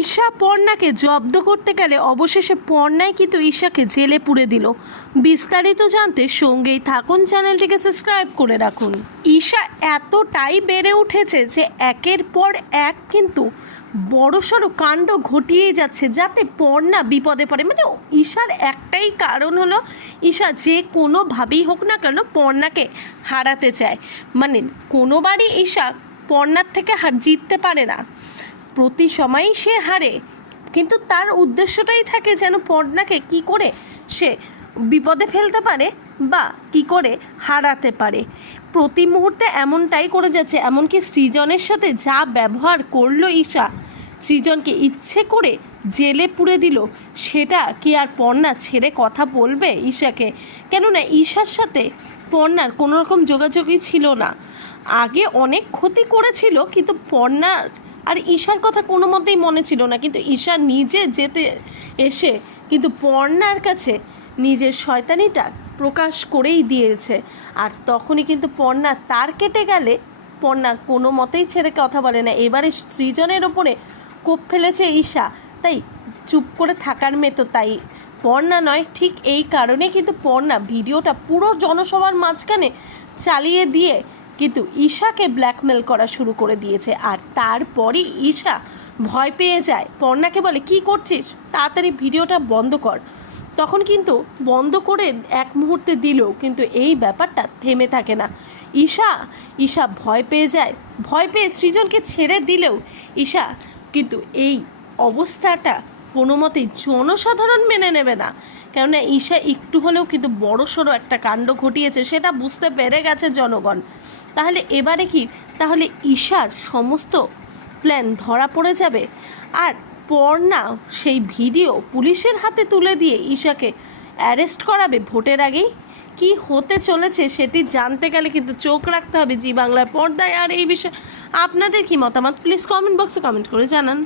ঈশা পর্ণাকে জব্দ করতে গেলে অবশেষে পর্ণাই কিন্তু ঈশাকে জেলে পুরে দিল। বিস্তারিত জানতে সঙ্গেই থাকুন, চ্যানেলটিকে সাবস্ক্রাইব করে রাখুন। ঈশা এতটাই বেড়ে উঠেছে যে একের পর এক কিন্তু বড়সড় কাণ্ড ঘটিয়েই যাচ্ছে, যাতে পর্ণা বিপদে পড়ে। মানে ঈশার একটাই কারণ হলো, ঈশা যে কোনোভাবেই হোক না কেন পর্ণাকে হারাতে চায়। মানে কোনোবারই ঈশা পর্ণার থেকে জিততে পারে না। প্রতি সময়ই সে হারে। কিন্তু তার উদ্দেশ্যটাই থাকে যেন পর্ণাকে কি করে সে বিপদে ফেলতে পারে বা কি করে হারাতে পারে। প্রতি মুহূর্তে এমনটাই করে যাচ্ছে, এমনকি সৃজনের সাথে যা ব্যবহার করল ঈশা, সৃজনকে ইচ্ছে করে জেলে পুড়ে দিল, সেটা কি আর পর্ণা ছেড়ে কথা বলবে ঈশাকে? কেননা ঈশার সাথে পর্ণার কোনো রকম যোগাযোগই ছিল না। আগে অনেক ক্ষতি করেছিল, কিন্তু পর্ণার আর ঈশার কথা কোনো মতেই মনে ছিল না, কিন্তু ঈশা নিজে যেতে এসে কিন্তু পর্ণার কাছে নিজের শয়তানিটা প্রকাশ করেই দিয়েছে। আর তখনই কিন্তু পর্ণা তার কেটে গেলে পর্ণার কোনো মতেই ছেড়ে কথা বলে না। এবারে সৃজনের ওপরে কোপ ফেলেছে ঈশা, তাই চুপ করে থাকার মেতো তাই। পর্ণা নয়, ঠিক এই কারণে কিন্তু পর্ণা ভিডিওটা পুরো জনসভার মাঝখানে চালিয়ে দিয়ে কিন্তু ঈশাকে ব্ল্যাকমেল করা শুরু করে দিয়েছে আর তারপরই ঈশা ভয় পেয়ে যায়। পর্ণাকে বলে, কি করছিস? তাড়াতাড়ি ভিডিওটা বন্ধ কর। তখন কিন্তু বন্ধ করে এক মুহূর্তে দিলেও কিন্তু এই ব্যাপারটা থেমে থাকে না। ঈশা ঈশা ভয় পেয়ে যায়। ভয় পেয়ে সৃজনকে ছেড়ে দিলেও ঈশা কিন্তু এই অবস্থাটা কোনো মতেই জনসাধারণ মেনে নেবে না। কেননা ঈশা একটু হলেও কিন্তু বড় সড়ো একটা কাণ্ড ঘটিয়েছে, সেটা বুঝতে পেরে গেছে জনগণ। তাহলে এবারে কি? তাহলে ঈশার সমস্ত প্ল্যান ধরা পড়ে যাবে। আর পর্ণা সেই ভিডিও পুলিশের হাতে তুলে দিয়ে ঈশাকে অ্যারেস্ট করাবে ভোটের আগেই? কি হতে চলেছে সেটি জানতে গেলে কিন্তু চোখ রাখতে হবে জি বাংলার পর্দায়। আর এই বিষয়ে আপনাদের কি মতামত? প্লিজ কমেন্ট বক্সে কমেন্ট করে জানান।